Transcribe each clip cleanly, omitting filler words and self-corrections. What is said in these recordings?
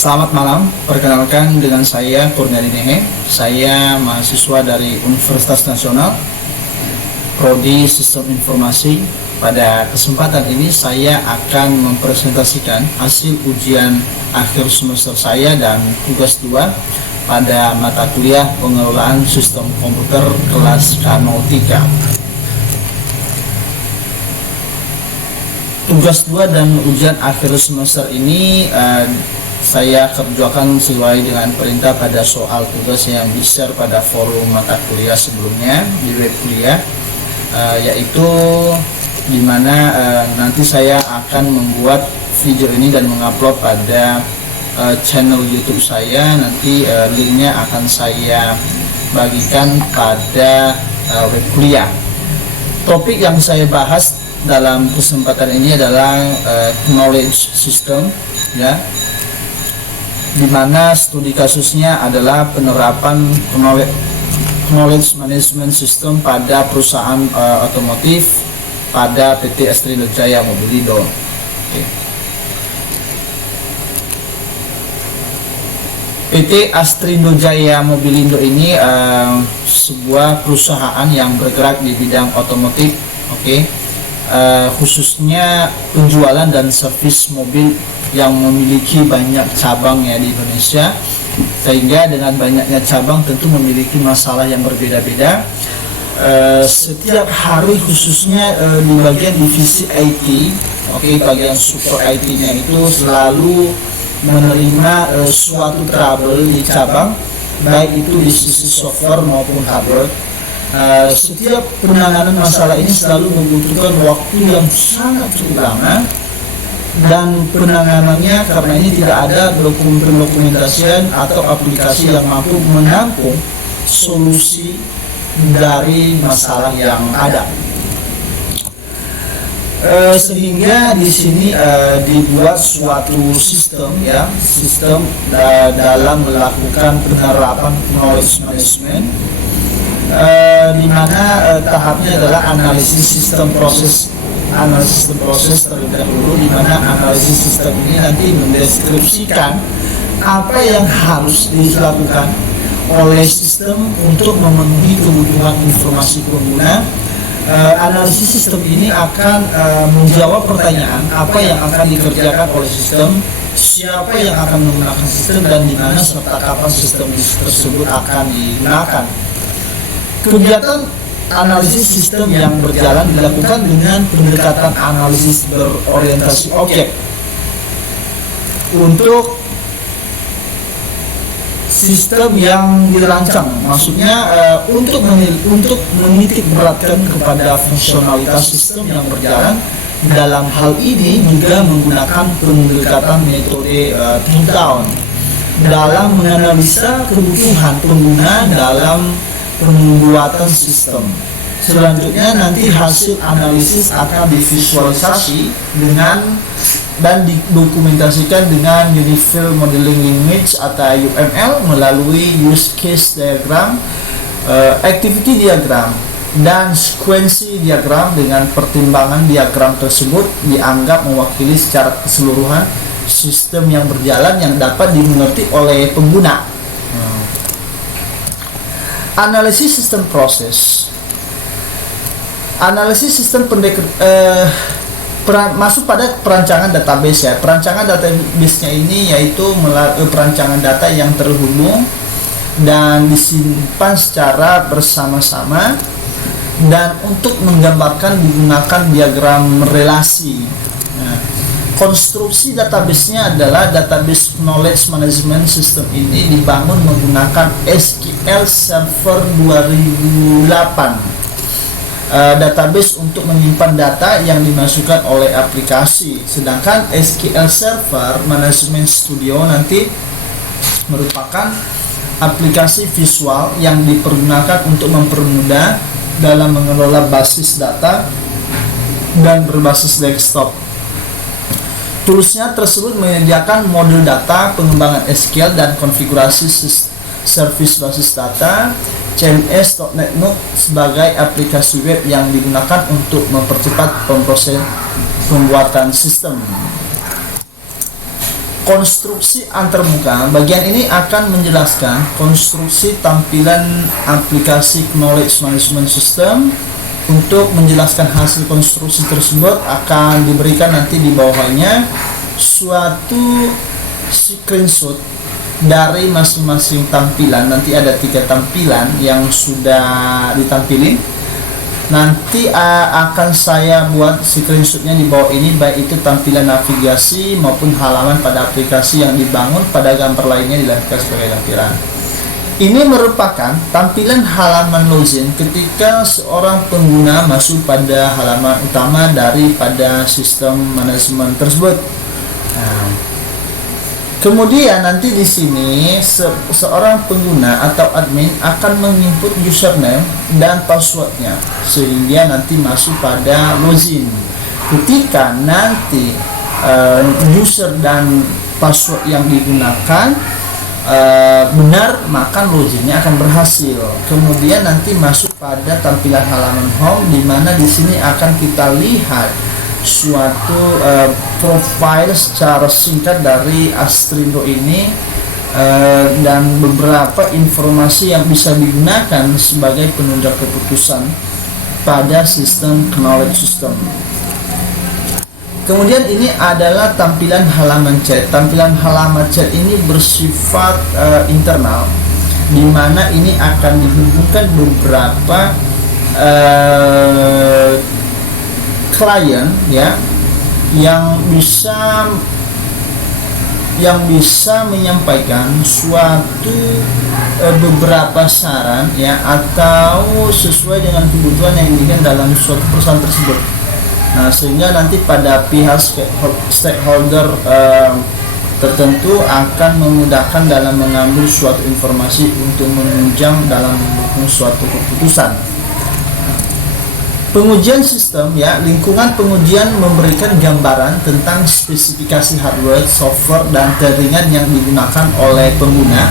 Selamat malam, perkenalkan dengan saya Kurniadi Nehe. Saya mahasiswa dari Universitas Nasional, Prodi Sistem Informasi. Pada kesempatan ini saya akan mempresentasikan hasil ujian akhir semester saya dan tugas 2 pada mata kuliah pengelolaan sistem komputer kelas K03. Tugas 2 dan ujian akhir semester ini saya kerjakan sesuai dengan perintah pada soal tugas yang di-share pada forum mata kuliah sebelumnya di web kuliah, yaitu dimana nanti saya akan membuat video ini dan mengupload pada channel YouTube saya. Nanti linknya akan saya bagikan pada web kuliah. Topik yang saya bahas dalam kesempatan ini adalah knowledge system, ya, di mana studi kasusnya adalah penerapan knowledge management system pada perusahaan otomotif pada PT Astrindo Jaya Mobilindo. PT Astrindo Jaya Mobilindo ini sebuah perusahaan yang bergerak di bidang otomotif, khususnya penjualan dan servis mobil yang memiliki banyak cabang ya di Indonesia, sehingga dengan banyaknya cabang tentu memiliki masalah yang berbeda-beda. Setiap hari khususnya di bagian divisi IT, bagian support IT-nya itu selalu menerima suatu trouble di cabang, baik itu di sisi software maupun hardware. Setiap penanganan masalah ini selalu membutuhkan waktu yang sangat cukup lama, dan penanganannya karena ini tidak ada dokumentasian atau aplikasi yang mampu menampung solusi dari masalah yang ada. Sehingga di sini dibuat suatu sistem, sistem dalam melakukan penerapan knowledge management, di mana tahapnya adalah analisis sistem proses terlebih dahulu, di mana analisis sistem ini nanti mendeskripsikan apa yang harus dilakukan oleh sistem untuk memenuhi kebutuhan informasi pengguna. Analisis sistem ini akan menjawab pertanyaan apa yang akan dikerjakan oleh sistem, siapa yang akan menggunakan sistem, dan di mana serta kapan sistem tersebut akan digunakan. Kegiatan analisis sistem yang berjalan dilakukan dengan pendekatan analisis berorientasi objek. Untuk sistem yang dirancang, maksudnya untuk menitik beratkan kepada fungsionalitas sistem yang berjalan. Dalam hal ini juga menggunakan pendekatan metode top-down dalam menganalisa kebutuhan pengguna dalam pembuatan sistem. Selanjutnya nanti hasil analisis akan divisualisasi dan didokumentasikan dengan Unified Modeling Language atau UML melalui use case diagram, activity diagram, dan sekuensi diagram. Dengan pertimbangan diagram tersebut dianggap mewakili secara keseluruhan sistem yang berjalan yang dapat dimengerti oleh pengguna. Analisis sistem proses. Analisis sistem masuk pada perancangan database ya. Perancangan database-nya ini yaitu perancangan data yang terhubung dan disimpan secara bersama-sama, dan untuk menggambarkan digunakan diagram relasi. Konstruksi database-nya adalah database knowledge management system ini dibangun menggunakan SQL Server 2008, database untuk menyimpan data yang dimasukkan oleh aplikasi. Sedangkan SQL Server Management Studio nanti merupakan aplikasi visual yang dipergunakan untuk mempermudah dalam mengelola basis data dan berbasis desktop. Toolsnya tersebut menyediakan model data, pengembangan SQL, dan konfigurasi service basis data. CMS.NET sebagai aplikasi web yang digunakan untuk mempercepat proses pembuatan sistem. konstruksi antarmuka. Bagian ini akan menjelaskan konstruksi tampilan aplikasi Knowledge Management System. Untuk menjelaskan hasil konstruksi tersebut akan diberikan nanti di bawahnya suatu screenshot dari masing-masing tampilan. Nanti ada 3 tampilan yang sudah ditampilin. Nanti akan saya buat screenshotnya di bawah ini, baik itu tampilan navigasi maupun halaman pada aplikasi yang dibangun pada gambar lainnya dilakukan sebagai lampiran. Ini merupakan tampilan halaman login ketika seorang pengguna masuk pada halaman utama daripada sistem manajemen tersebut. Nah, kemudian nanti di sini seorang pengguna atau admin akan menginput username dan passwordnya sehingga nanti masuk pada login. Ketika nanti user dan password yang digunakan benar, maka loginnya akan berhasil. Kemudian nanti masuk pada tampilan halaman home, di mana di sini akan kita lihat suatu profile secara singkat dari Astrindo ini dan beberapa informasi yang bisa digunakan sebagai penunjuk keputusan pada sistem knowledge system. Kemudian ini adalah tampilan halaman chat. Tampilan halaman chat ini bersifat internal, di mana ini akan dihubungkan beberapa klien ya yang bisa menyampaikan suatu beberapa saran ya atau sesuai dengan kebutuhan yang diinginkan dalam suatu perusahaan tersebut. Nah, sehingga nanti pada pihak stakeholder tertentu akan memudahkan dalam mengambil suatu informasi untuk menunjang dalam mendukung suatu keputusan. Pengujian sistem ya, lingkungan pengujian memberikan gambaran tentang spesifikasi hardware, software, dan jaringan yang digunakan oleh pengguna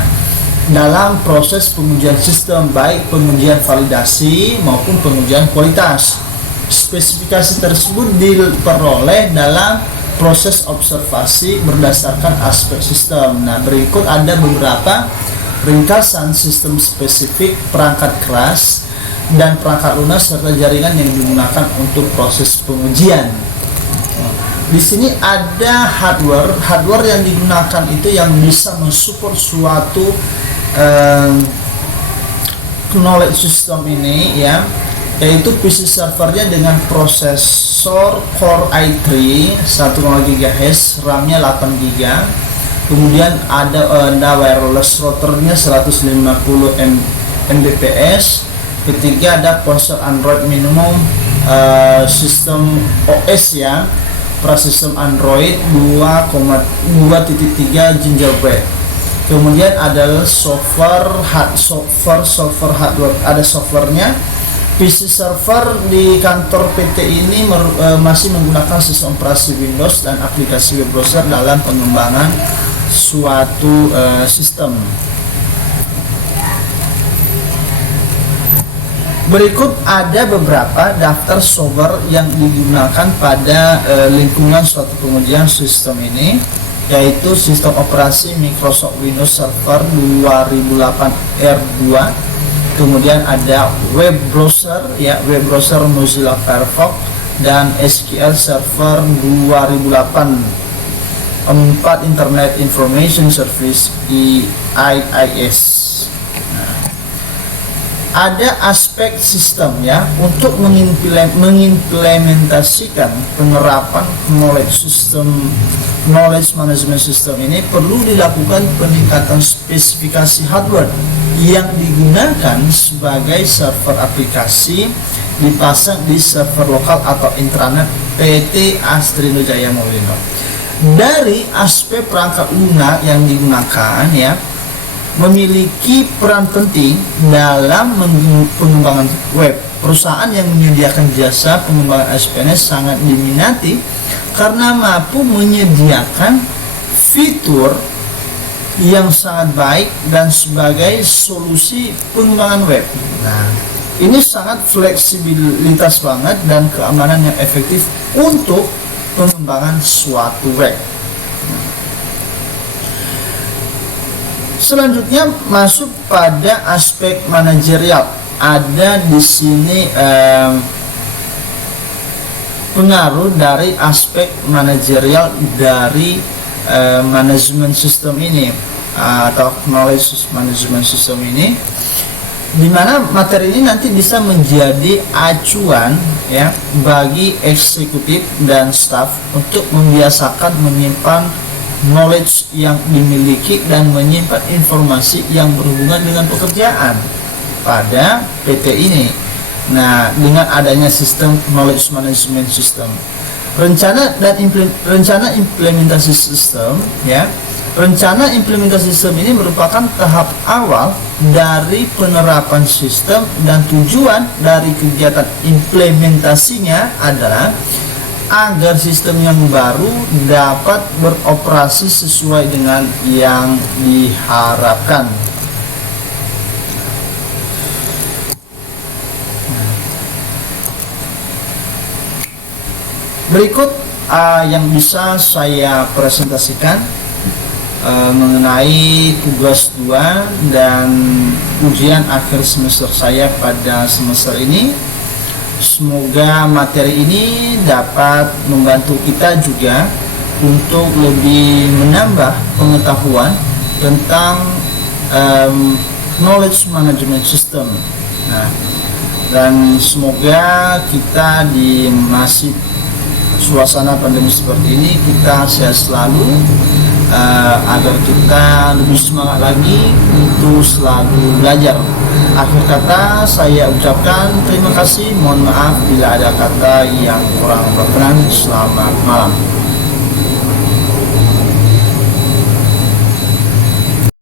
dalam proses pengujian sistem, baik pengujian validasi maupun pengujian kualitas. Spesifikasi tersebut diperoleh dalam proses observasi berdasarkan aspek sistem. Nah, berikut ada beberapa ringkasan sistem spesifik, perangkat keras, dan perangkat lunak serta jaringan yang digunakan untuk proses pengujian. Di sini ada hardware yang digunakan itu yang bisa mensupport suatu knowledge system ini ya, yaitu PC servernya dengan prosesor Core i3 1,5 GHz, RAM-nya 8 GB. Kemudian ada wireless routernya 150 Mbps. Ketiga ada ponsel Android minimum sistem OS ya, prasistem Android 2.3 Gingerbread. Kemudian ada software hardware, ada softwarenya. PC server di kantor PT ini masih menggunakan sistem operasi Windows dan aplikasi web browser dalam pengembangan suatu sistem. Berikut ada beberapa daftar software yang digunakan pada lingkungan suatu pengujian sistem ini, yaitu sistem operasi Microsoft Windows Server 2008 R2. Kemudian ada web browser ya, web browser Mozilla Firefox dan SQL Server 2008. 4 Internet Information Service IIS. Ada aspek sistem ya, untuk mengimplementasikan penerapan knowledge management system ini perlu dilakukan peningkatan spesifikasi hardware yang digunakan sebagai server aplikasi dipasang di server lokal atau intranet PT Astrindo Jaya Molindo. Dari aspek perangkat lunak yang digunakan ya, memiliki peran penting dalam pengembangan web. Perusahaan yang menyediakan jasa pengembangan ASP.NET sangat diminati karena mampu menyediakan fitur yang sangat baik dan sebagai solusi pengembangan web. Nah, ini sangat fleksibilitas banget dan keamanan yang efektif untuk pengembangan suatu web. Selanjutnya masuk pada aspek manajerial. Ada di sini pengaruh dari aspek manajerial dari manajemen sistem ini atau knowledge management system ini, di mana materi ini nanti bisa menjadi acuan ya bagi eksekutif dan staf untuk membiasakan menyimpan knowledge yang dimiliki dan menyimpan informasi yang berhubungan dengan pekerjaan pada PT ini. Nah, dengan adanya sistem knowledge management system, rencana implementasi sistem ya, rencana implementasi sistem ini merupakan tahap awal dari penerapan sistem, dan tujuan dari kegiatan implementasinya adalah agar sistem yang baru dapat beroperasi sesuai dengan yang diharapkan. Berikut yang bisa saya presentasikan mengenai tugas 2 dan ujian akhir semester saya pada semester ini. Semoga materi ini dapat membantu kita juga untuk lebih menambah pengetahuan tentang knowledge management system. Nah, dan semoga kita di masih suasana pandemi seperti ini kita sehat selalu, agar kita lebih semangat lagi untuk selalu belajar. Akhir kata saya ucapkan terima kasih, mohon maaf bila ada kata yang kurang berkenan. Selamat malam.